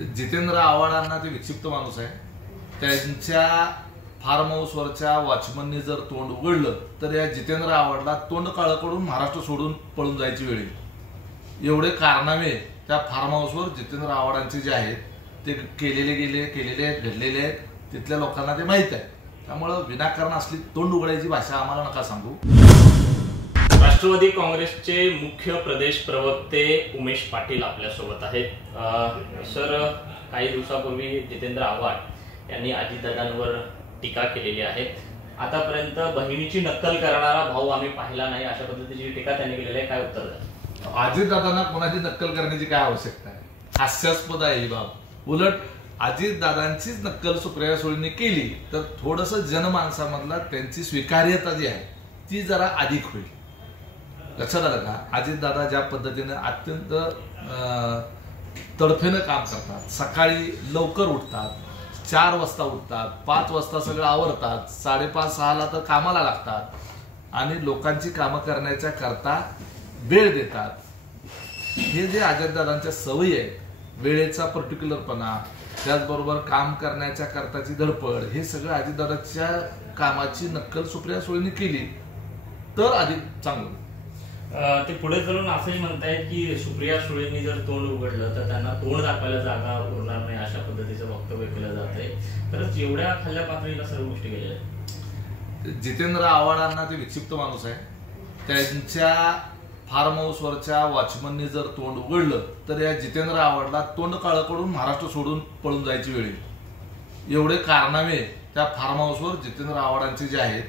जितेंद्र आव्हाडांना ते विक्षिप्त माणूस आहे. त्यांच्या फार्म हाऊसवरच्या वॉचमनने जर तोंड उघडलं तर या जितेंद्र आव्हाडला तोंड काळं करून महाराष्ट्र सोडून पळून जायची वेळ येईल. एवढे कारनामे त्या फार्म हाऊसवर जितेंद्र आव्हाडांचे जे आहेत ते केलेले आहेत, घडलेले आहेत. तिथल्या लोकांना ते माहीत आहे. त्यामुळं विनाकारण असली तोंड उघडायची भाषा आम्हाला नका सांगू. राष्ट्रवादी काँग्रेसचे मुख्य प्रदेश प्रवक्ते उमेश पाटील आपल्यासोबत आहेत. सर, काही दिवसापूर्वी जितेंद्र आव्हाड यांनी अजितदादांवर टीका केलेली आहे. आतापर्यंत बहिणीची नक्कल करणारा भाऊ आम्ही पाहिला नाही, अशा पद्धतीची टीका त्यांनी केलेली आहे. काय उत्तर द्या? अजितदादांना कोणाची नक्कल करण्याची काय आवश्यकता आहे? हास्यास्पद आहे ही बाब. उलट अजितदादांचीच नक्कल सुप्रिया सुळेंनी केली तर थोडंसं जनमानसामधला त्यांची स्वीकार्यता जी आहे ती जरा अधिक होईल. लक्षात आलं का? अजितदादा ज्या पद्धतीने अत्यंत तडफेनं काम करतात, सकाळी लवकर उठतात, 4 वाजता उठतात, 5 वाजता सगळं आवरतात, 5:30-6ला तर कामाला लागतात आणि लोकांची कामं करण्याच्या करता वेळ देतात. हे जे अजितदादांच्या सवयी आहेत, वेळेचा पर्टिक्युलरपणा, त्याचबरोबर काम करण्याच्या करताची धडपड, हे सगळं अजितदादाच्या कामाची नक्कल सुप्रिया सुळेंनी केली तर अधिक चांगलं. ते पुढे चालून असंही म्हणतायत की सुप्रिया सुळेंनी जर तोंड उघडलं तर त्यांना तोंड दाखवायला जागा उरणार नाही, अशा पद्धतीचं वक्तव्य केलं जात आहे. तरच एवढ्या खाल्ल्या पातळीला सर्व गोष्टी केलेल्या आहेत. जितेंद्र आव्हाडांना ते विक्षिप्त माणूस आहे. त्यांच्या फार्म हाऊसवरच्या वॉचमनने जर तोंड उघडलं तर या जितेंद्र आव्हाडला तोंड काळं करून महाराष्ट्र सोडून पळून जायची वेळ येईल. एवढे कारनामे त्या फार्म हाऊसवर जितेंद्र आव्हाडांचे जे आहेत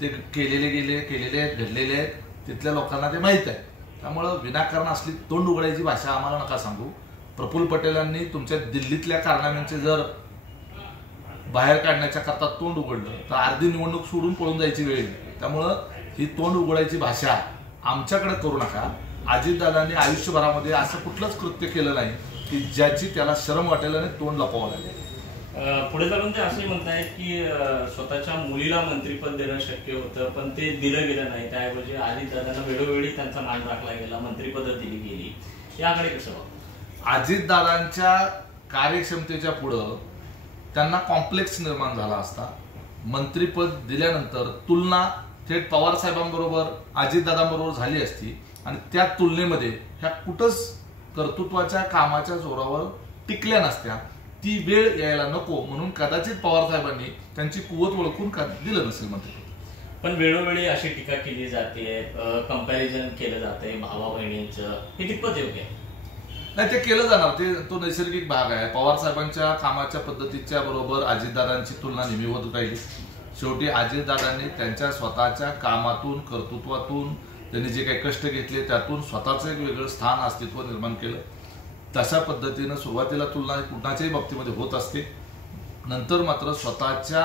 ते केलेले आहेत, घडलेले आहेत. तिथल्या लोकांना ते माहीत आहे. त्यामुळं विनाकारण असली तोंड उघडायची भाषा आम्हाला नका सांगू. प्रफुल्ल पटेलांनी तुमच्या दिल्लीतल्या कारनाम्यांचे जर बाहेर काढण्याच्या करता तोंड उघडलं तर अर्धी निवडणूक सोडून पळून जायची वेळ येईल. त्यामुळं ही तोंड उघडायची भाषा आमच्याकडे करू नका. अजितदादांनी आयुष्यभरामध्ये असं कुठलंच कृत्य केलं नाही की ज्याची त्याला शरम वाटेल आणि तोंड लपवावं लागेल. पुढे चालून ते असंही म्हणतायत की स्वतःच्या मुलीला मंत्रीपद देणं शक्य होतं पण ते दिलं गेलं नाही. त्याऐवजी अजितदादांना वेळोवेळी त्यांचा मान राखला गेला, मंत्रीपद दिली गेली. याकडे कसं बघा? अजितदादांच्या कार्यक्षमतेच्या पुढं त्यांना कॉम्प्लेक्स निर्माण झाला असता. मंत्रीपद दिल्यानंतर तुलना थेट पवार साहेबांबरोबर अजितदादांबरोबर झाली असती आणि त्या तुलनेमध्ये ह्या कुठंच कर्तृत्वाच्या कामाच्या जोरावर टिकल्या नसत्या. ती वेळ यायला नको म्हणून कदाचित पवार साहेबांनी त्यांची कुवत ओळखून दिलं नसेल मंत्रिपद. पण वेळोवेळी अशी टीका केली जाते, कंपॅरिझन केलं जाते भावा बहिणींचं, हे कितपत योग्य आहे? नाही, ते केलं जाणार. तो नैसर्गिक भाग आहे. पवार साहेबांच्या कामाच्या पद्धतीच्या बरोबर अजितदादांची तुलना नेहमी होत राहिली. शेवटी अजितदादांनी त्यांच्या स्वतःच्या कामातून, कर्तृत्वातून, त्यांनी जे काही कष्ट घेतले त्यातून स्वतःचं एक वेगळं स्थान, अस्तित्व निर्माण केलं. तशा पद्धतीनं सुरुवातीला तुलना कुणाच्याही बाबतीमध्ये होत असते. नंतर मात्र स्वतःच्या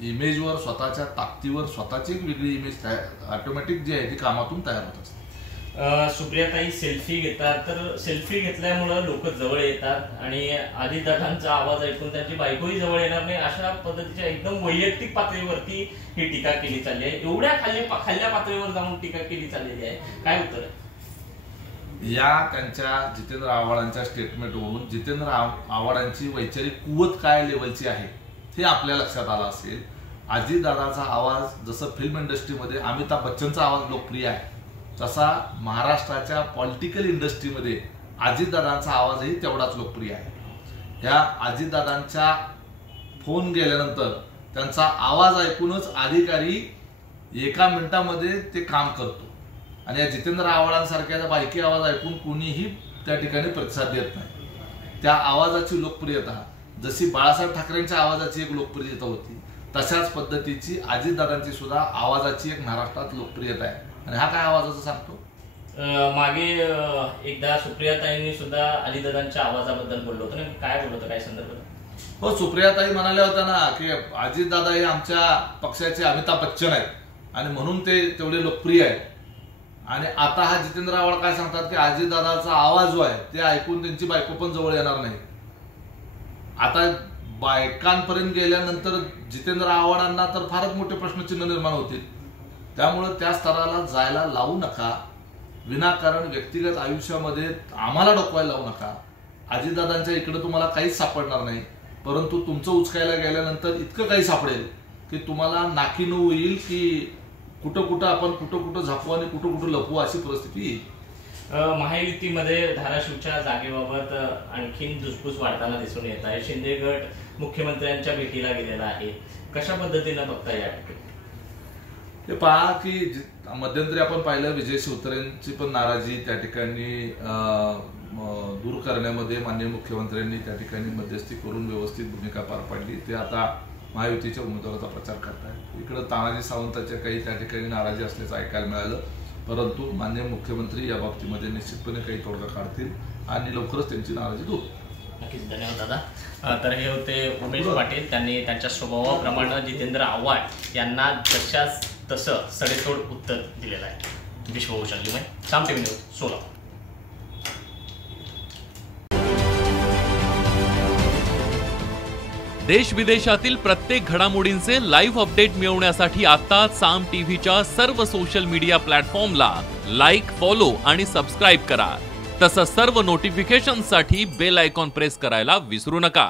इमेजवर, स्वतःच्या ताकदीवर स्वतःची एक वेगळी इमेज ऑटोमॅटिक जी आहे ती कामातून तयार होत असते. सुप्रियाताई सेल्फी घेतात तर सेल्फी घेतल्यामुळं लोक जवळ येतात आणि अजितदादांचा आवाज ऐकून त्यांची बायकोही जवळ येणार नाही, अशा पद्धतीच्या एकदम वैयक्तिक पातळीवरती ही टीका केली चालली आहे. एवढ्या खाल्ल्या पातळीवर जाऊन टीका केली चाललेली आहे. काय उत्तर आहे या त्यांच्या जितेंद्र आव्हाडांच्या स्टेटमेंटवरून? जितेंद्र आव्हाडांची वैचारिक कुवत काय लेवलची आहे हे आपल्या लक्षात आलं असेल. अजितदादाचा आवाज जसं फिल्म इंडस्ट्रीमध्ये अमिताभ बच्चनचा आवाज लोकप्रिय आहे तसा महाराष्ट्राच्या पॉलिटिकल इंडस्ट्रीमध्ये अजितदादांचा आवाजही तेवढाच लोकप्रिय आहे. ह्या अजितदादांच्या फोन गेल्यानंतर त्यांचा आवाज ऐकूनच अधिकारी 1 मिनिटामध्ये ते काम करतो आणि या जितेंद्र आव्हाडांसारख्या बायकी आवाज ऐकून कोणीही त्या ठिकाणी प्रतिसाद देत नाही. त्या आवाजाची लोकप्रियता जशी बाळासाहेब ठाकरेंच्या आवाजाची एक लोकप्रियता होती तशाच पद्धतीची अजितदादांची सुद्धा आवाजाची एक महाराष्ट्रात लोकप्रियता आहे. आणि हा काय आवाजाचं सांगतो? मागे एकदा सुप्रियाताईंनी सुद्धा अजितदादांच्या आवाजाबद्दल बोललो होतं. काय बोललो होतं, काय संदर्भात? हो, सुप्रियाताई म्हणाल्या होत्या ना की अजितदादा हे आमच्या पक्षाचे अमिताभ बच्चन आहेत आणि म्हणून ते तेवढे लोकप्रिय आहेत. आणि आता हा जितेंद्र आव्हाड काय सांगतात की अजितदादाचा आवाज जो आहे ते ऐकून त्यांची बायको पण जवळ येणार नाही. आता बायकांपर्यंत गेल्यानंतर जितेंद्र आव्हाडांना तर फारच मोठे प्रश्नचिन्ह निर्माण होतील. त्यामुळे त्या स्तराला जायला लावू नका. विनाकारण व्यक्तिगत आयुष्यामध्ये आम्हाला डोकवायला लावू नका. अजितदादांच्या इकडे तुम्हाला काहीच सापडणार नाही, परंतु तुमचं उचकायला गेल्यानंतर इतकं काही सापडेल की तुम्हाला नाकीनऊ होईल की कुठं आपण कुठं झापू आणि कुठं लपवू अशी परिस्थिती येईल. महायुतीमध्ये धाराशिवच्या जागेबाबत आणखीन धुसफूस वाढताना दिसून येत आहे. शिंदे गट मुख्यमंत्र्यांच्या भेटीला गेलेला आहे. कशा पद्धतीनं बघता या हे पहा की मध्यंतरी आपण पाहिलं विजय शिवतरेंची पण नाराजी त्या ठिकाणी दूर करण्यामध्ये माननीय मुख्यमंत्र्यांनी त्या ठिकाणी मध्यस्थी करून व्यवस्थित भूमिका पार पाडली. ते आता महायुतीच्या उमेदवाराचा प्रचार करतायत. इकडे तानाजी सावंतांच्या काही त्या ठिकाणी नाराजी असल्याचं ऐकायला मिळालं, परंतु माननीय मुख्यमंत्री या बाबतीमध्ये निश्चितपणे काही तोडगा काढतील आणि लवकरच त्यांची नाराजी दूर. नक्कीच, धन्यवाद दादा. तर हे होते उमेश पाटील. त्यांनी त्यांच्या स्वभावाप्रमाणे जितेंद्र आव्हाड यांना जशाच तसं सडेतोड उत्तर दिलेलं आहे. विश्वभूषण लिमय, साम टीव्ही न्यूज, सोलापूर. देश विदेशातील प्रत्येक घडामोडींचे लाईव्ह अपडेट मिळवण्यासाठी आता साम टीव्हीच्या सर्व सोशल मीडिया प्लॅटफॉर्मला लाईक, फॉलो आणि सबस्क्राईब करा. तसंच सर्व नोटिफिकेशनसाठी बेल आयकॉन प्रेस करायला विसरू नका.